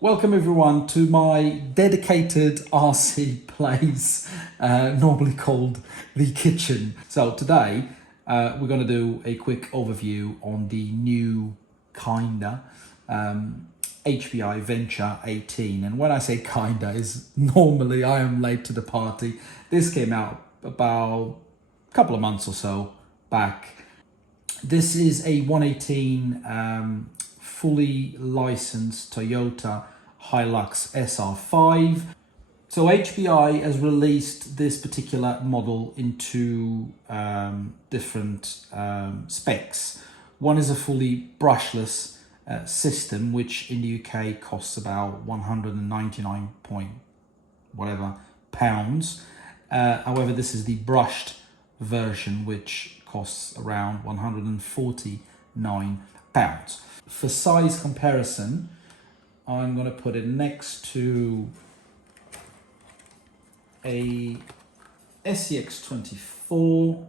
Welcome everyone to my dedicated RC place, normally called The Kitchen. So today we're going to do a quick overview on the new kinda HPI Venture 18. And when I say kinda, is normally I am late to the party. This came out about a couple of months or so back. This is a 118 fully licensed Toyota Hilux SR5. So HPI has released this particular model into different specs. One is a fully brushless system, which in the UK costs about 199 point whatever pounds. However, this is the brushed version, which costs around 149 pounds. For size comparison, I'm going to put it next to a SEX24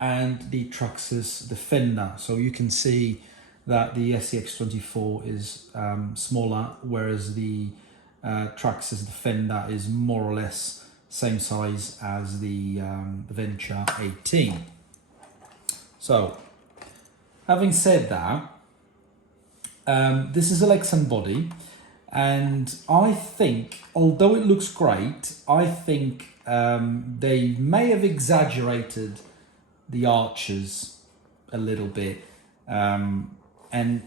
and the Traxxas Defender. So you can see that the SEX24 is smaller, whereas the Traxxas Defender is more or less same size as the Venture 18. So, having said that, this is a Lexan body, and I think, although it looks great, I think they may have exaggerated the arches a little bit, and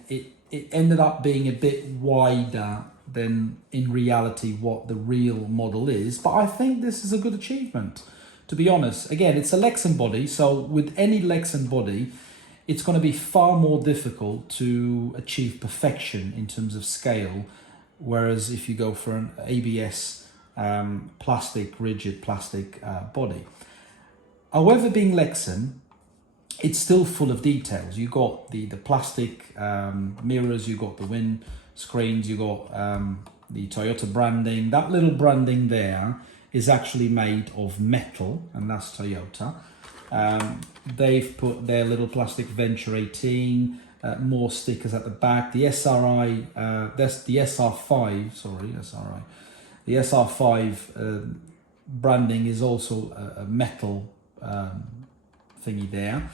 it ended up being a bit wider than in reality what the real model is. But I think this is a good achievement, to be honest. Again, it's a Lexan body, so with any Lexan body, it's going to be far more difficult to achieve perfection in terms of scale. Whereas if you go for an ABS rigid plastic body. However, being Lexan, it's still full of details. You got the plastic mirrors, you got the wind screens, you got the Toyota branding. That little branding there is actually made of metal, and that's Toyota. They've put their little plastic Venture 18, more stickers at the back. The SRI, that's the SR5, sorry, SRI. The SR5 branding is also a metal thingy there.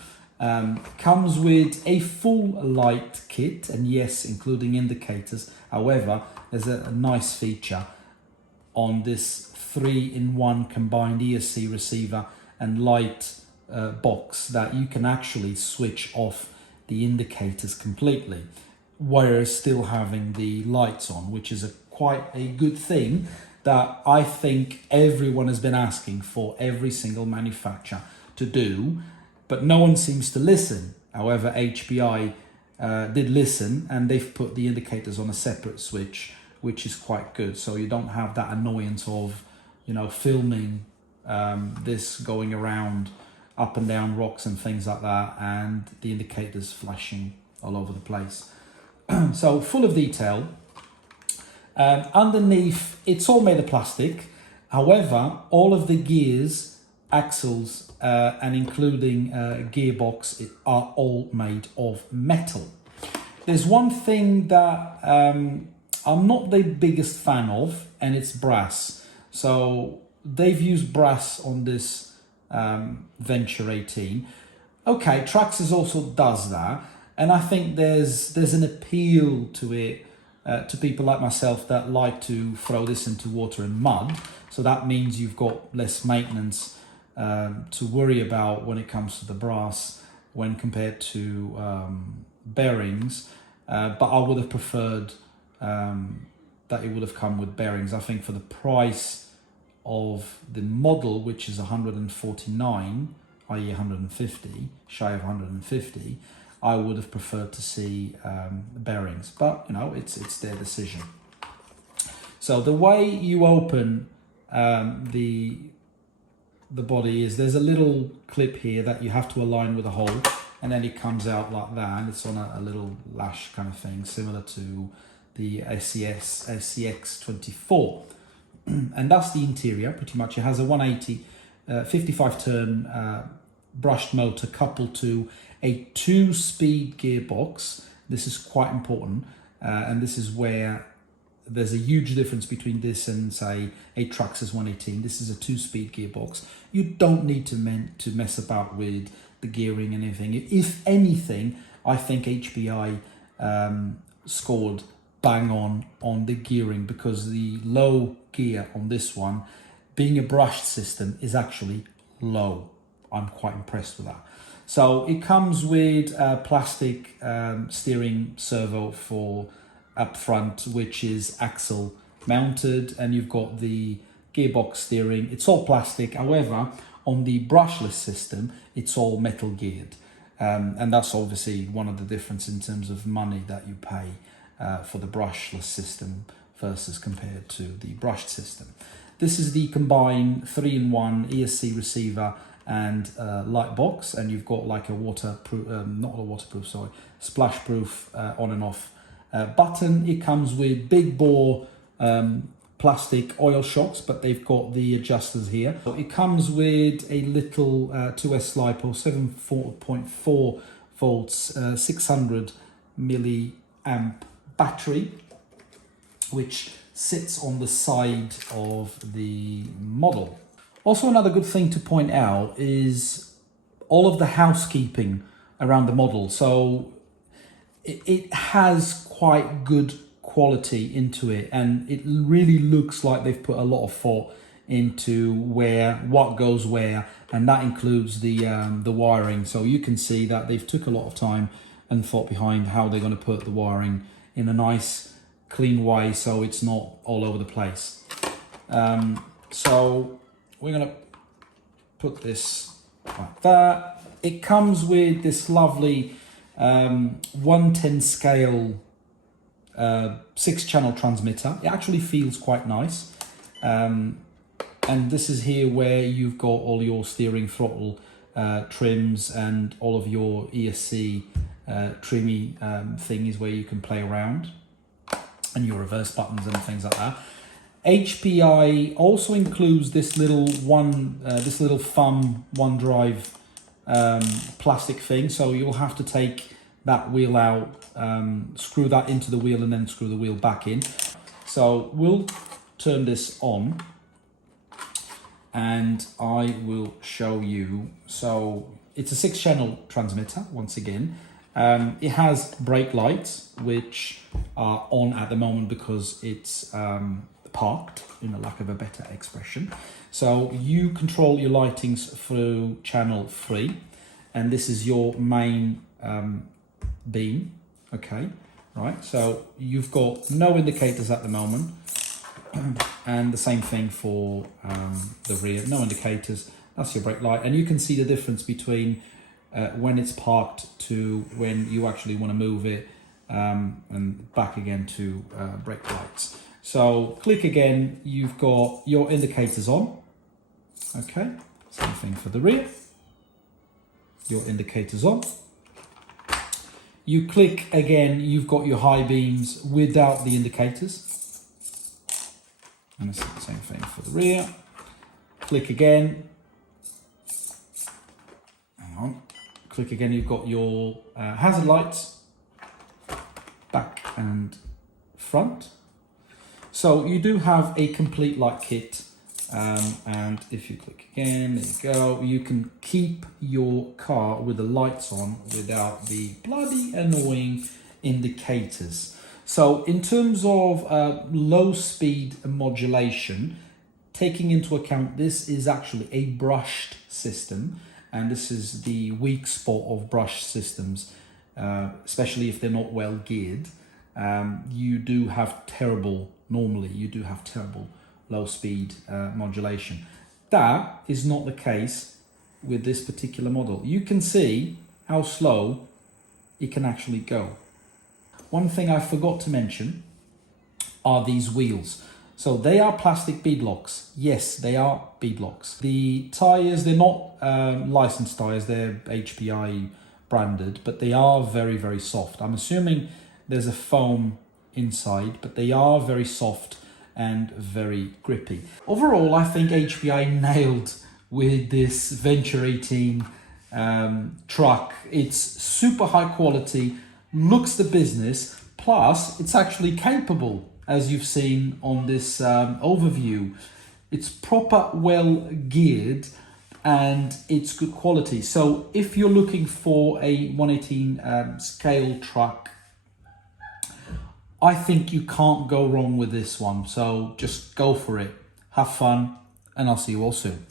Comes with a full light kit, and yes, including indicators. However, there's a nice feature on this 3-in-1 combined ESC receiver and light box that you can actually switch off the indicators completely, whereas still having the lights on, which is quite a good thing that I think everyone has been asking for every single manufacturer to do, but no one seems to listen. However, HPI did listen, and they've put the indicators on a separate switch, which is quite good. So you don't have that annoyance of, filming this going around up and down rocks and things like that, and the indicators flashing all over the place. So full of detail. Underneath, it's all made of plastic. However, all of the gears, axles, and including gearbox are all made of metal. There's one thing that I'm not the biggest fan of, and it's brass. So they've used brass on this Venture 18. Okay, Traxxas also does that, and I think there's an appeal to it to people like myself that like to throw this into water and mud. So that means you've got less maintenance to worry about when it comes to the brass when compared to bearings. But I would have preferred that it would have come with bearings. I think for the price of the model, which is 149, i.e. 150, shy of 150, I would have preferred to see bearings, but it's their decision. So the way you open the body is there's a little clip here that you have to align with a hole, and then it comes out like that, and it's on a little lash kind of thing, similar to the SEX24. And that's the interior, pretty much. It has a 180 55 turn brushed motor coupled to a 2-speed gearbox. This is quite important. and this is where there's a huge difference between this and, say, a Traxxas 118. This is a 2-speed gearbox. You don't need to mess about with the gearing and anything. If anything, I think HPI scored bang on the gearing, because the low gear on this one, being a brushed system, is actually low. I'm quite impressed with that. So it comes with a plastic steering servo for up front, which is axle mounted, and you've got the gearbox steering. It's all plastic. However, on the brushless system, it's all metal geared. And that's obviously one of the difference in terms of money that you pay for the brushless system versus compared to the brushed system. This is the combined 3-in-1 ESC receiver and light box, and you've got like a waterproof, splash proof on and off button. It comes with big bore plastic oil shocks, but they've got the adjusters here. So it comes with a little 2S LiPo 7.4 volts 600 milliamp battery, which sits on the side of the model. Also, another good thing to point out is all of the housekeeping around the model. So it has quite good quality into it, and it really looks like they've put a lot of thought into what goes where, and that includes the wiring. So you can see that they've took a lot of time and thought behind how they're going to put the wiring in a nice clean way, so it's not all over the place. So we're going to put this like that. It comes with this lovely 110 scale 6-channel transmitter. It actually feels quite nice. And this is here where you've got all your steering throttle trims and all of your ESC trimmy things where you can play around, and your reverse buttons and things like that. HPI also includes this little thumb one drive plastic thing, so you'll have to take that wheel out, screw that into the wheel, and then screw the wheel back in. So we'll turn this on and I will show you. So it's a 6-channel transmitter once again. It has brake lights, which are on at the moment because it's parked, in a lack of a better expression. So you control your lightings through channel 3, and this is your main beam. Okay, right, so you've got no indicators at the moment, and the same thing for the rear, no indicators. That's your brake light, and you can see the difference between when it's parked to when you actually want to move it, and back again to brake lights. So click again, you've got your indicators on. Okay, same thing for the rear, your indicators on. You click again, you've got your high beams without the indicators. And it's the same thing for the rear. Click again. Hang on. Click again, you've got your hazard lights, back and front. So you do have a complete light kit. And if you click again, there you go, you can keep your car with the lights on without the bloody annoying indicators. So in terms of low speed modulation, taking into account this is actually a brushed system, and this is the weak spot of brushed systems, especially if they're not well geared. You do have terrible low speed modulation. That is not the case with this particular model. You can see how slow it can actually go. One thing I forgot to mention are these wheels. So they are plastic beadlocks. Yes, they are beadlocks. The tires, they're not licensed tires, they're HPI branded, but they are very, very soft. I'm assuming there's a foam inside, but they are very soft and very grippy. Overall, I think HPI nailed with this Venture 18 truck. It's super high quality, looks the business, Plus, it's actually capable, as you've seen on this overview. It's proper well geared and it's good quality. So if you're looking for a 118 scale truck, I think you can't go wrong with this one. So just go for it, have fun, and I'll see you all soon.